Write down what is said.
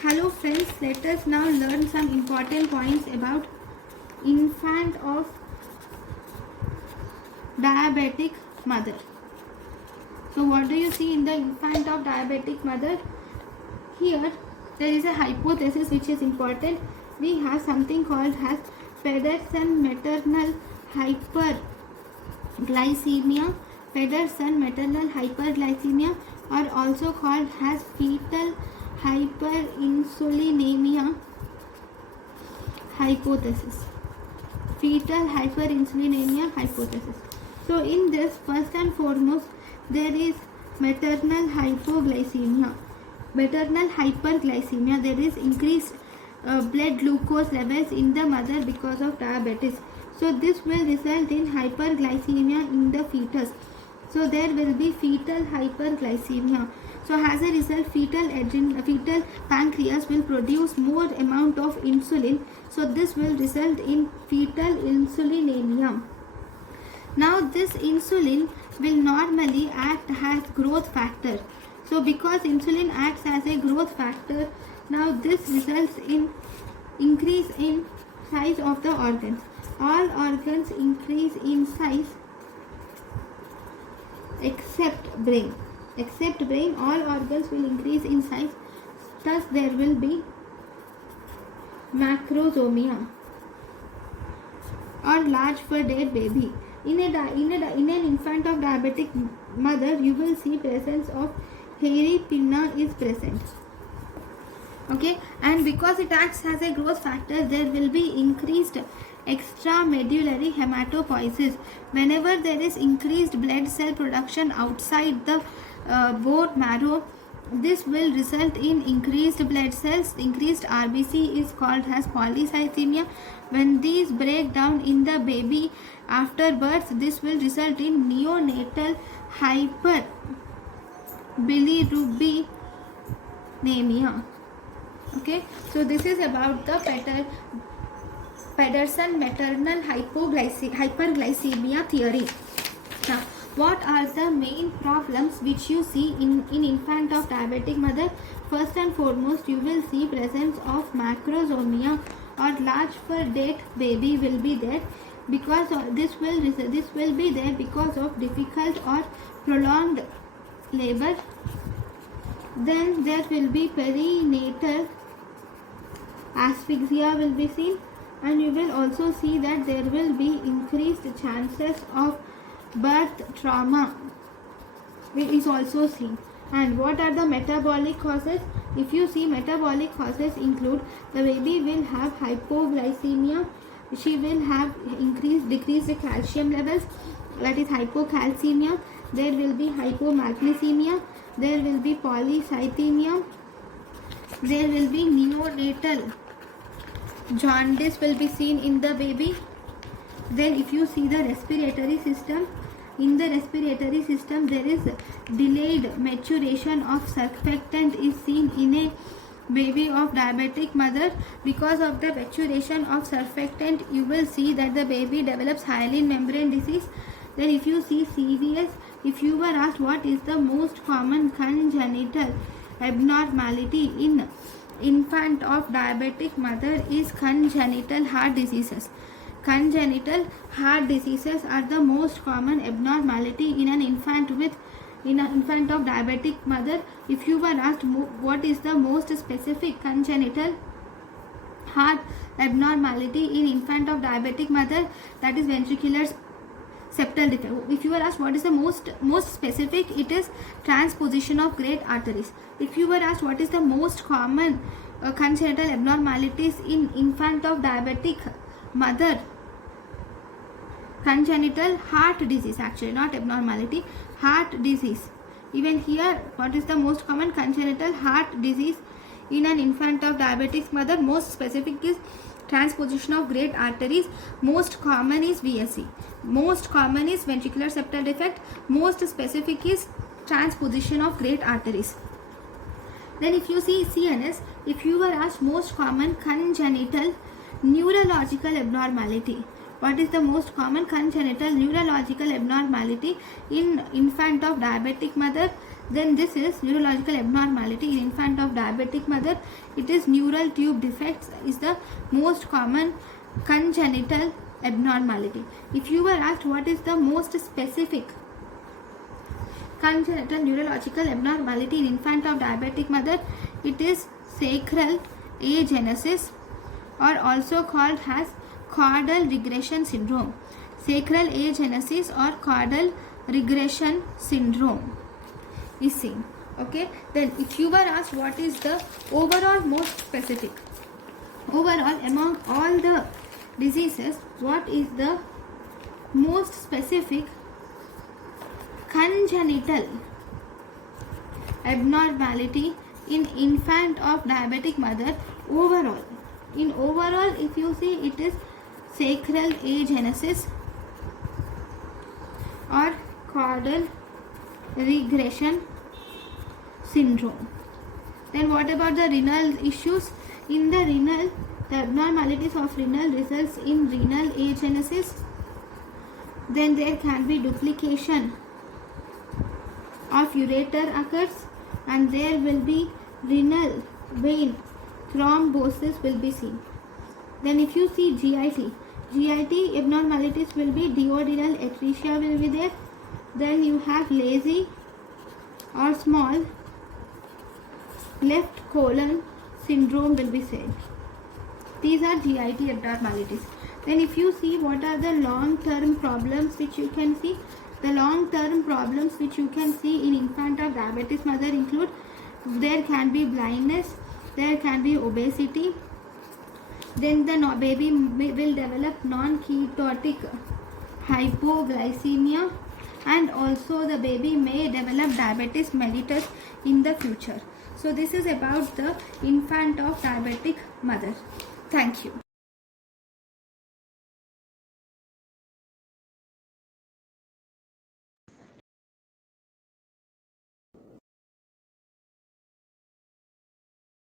Hello friends, let us now learn some important points about infant of diabetic mother. So what do you see in the infant of diabetic mother? Here there is a hypothesis which is important. We have something called as Pedersen maternal hyperglycemia. Pedersen maternal hyperglycemia, or also called as fetal hyperinsulinemia hypothesis. Fetal hyperinsulinemia hypothesis. So in this, first and foremost, there is maternal hypoglycemia. Maternal hyperglycemia, there is increased blood glucose levels in the mother because of diabetes. So this will result in hyperglycemia in the fetus. So there will be fetal hyperglycemia. So as a result, fetal pancreas will produce more amount of insulin. So this will result in fetal insulinemia. Now this insulin will normally act as growth factor. So because insulin acts as a growth factor, now this results in increase in size of the organs. All organs increase in size except brain. Except brain, all organs will increase in size. Thus there will be macrosomia or large for dead baby. In an infant of diabetic mother, you will see presence of hairy pinna is present. Okay, and because it acts as a growth factor, there will be increased extramedullary hematopoiesis. Whenever there is increased blood cell production outside the bone marrow, this will result in increased blood cells. Increased RBC is called as polycythemia. When these break down in the baby after birth, this will result in neonatal hyperbilirubinemia. Okay, so this is about the Pedersen maternal hyperglycemia theory. Now, what are the main problems which you see in infant of diabetic mother? First and foremost, you will see presence of macrosomia or large for dead baby will be there, because this will be there because of difficult or prolonged labor. Then there will be perinatal asphyxia will be seen, and you will also see that there will be increased chances of birth trauma is also seen. And what are the metabolic causes? If you see, metabolic causes include the baby will have hypoglycemia, she will have decreased calcium levels, that is hypocalcemia, there will be hypomagnesemia, there will be polycythemia, there will be neonatal jaundice will be seen in the baby. Then if you see the respiratory system, in the respiratory system there is delayed maturation of surfactant is seen in a baby of diabetic mother. Because of the maturation of surfactant, you will see that the baby develops hyaline membrane disease. Then if you see CVS, if you were asked what is the most common congenital abnormality in infant of diabetic mother, is congenital heart diseases. Congenital heart diseases are the most common abnormality in an infant of diabetic mother. If you were asked what is the most specific congenital heart abnormality in infant of diabetic mother, that is ventricular septal defect. If you were asked what is the most specific, it is transposition of great arteries. If you were asked what is the most common congenital abnormalities in infant of diabetic mother, congenital heart disease, actually not abnormality, heart disease. Even here, what is the most common congenital heart disease in an infant of diabetic mother? Most specific is transposition of great arteries. Most common is VSC. Most common is ventricular septal defect. Most specific is transposition of great arteries. Then if you see CNS, if you were asked most common congenital neurological abnormality, what is the most common congenital neurological abnormality in infant of diabetic mother? Then this is neurological abnormality in infant of diabetic mother. It is neural tube defects is the most common congenital abnormality. If you were asked what is the most specific congenital neurological abnormality in infant of diabetic mother, it is sacral agenesis, or also called as caudal regression syndrome. Sacral agenesis or caudal regression syndrome is seen. Okay, then if you were asked what is the overall most specific, overall among all the diseases, what is the most specific congenital abnormality in infant of diabetic mother overall? In overall, if you see, it is sacral agenesis or caudal regression syndrome. Then what about the renal issues? In the renal, the abnormalities of renal results in renal agenesis. Then there can be duplication of ureter occurs, and there will be renal vein thrombosis will be seen. Then if you see GIT abnormalities will be duodenal atresia will be there. Then you have lazy or small left colon syndrome will be said. These are GIT abnormalities. Then if you see what are the long-term problems which you can see, the long-term problems which you can see in infant of diabetes mother include, there can be blindness, there can be obesity, then the baby will develop non-ketotic hypoglycemia, and also the baby may develop diabetes mellitus in the future. So this is about the infant of diabetic mother. Thank you.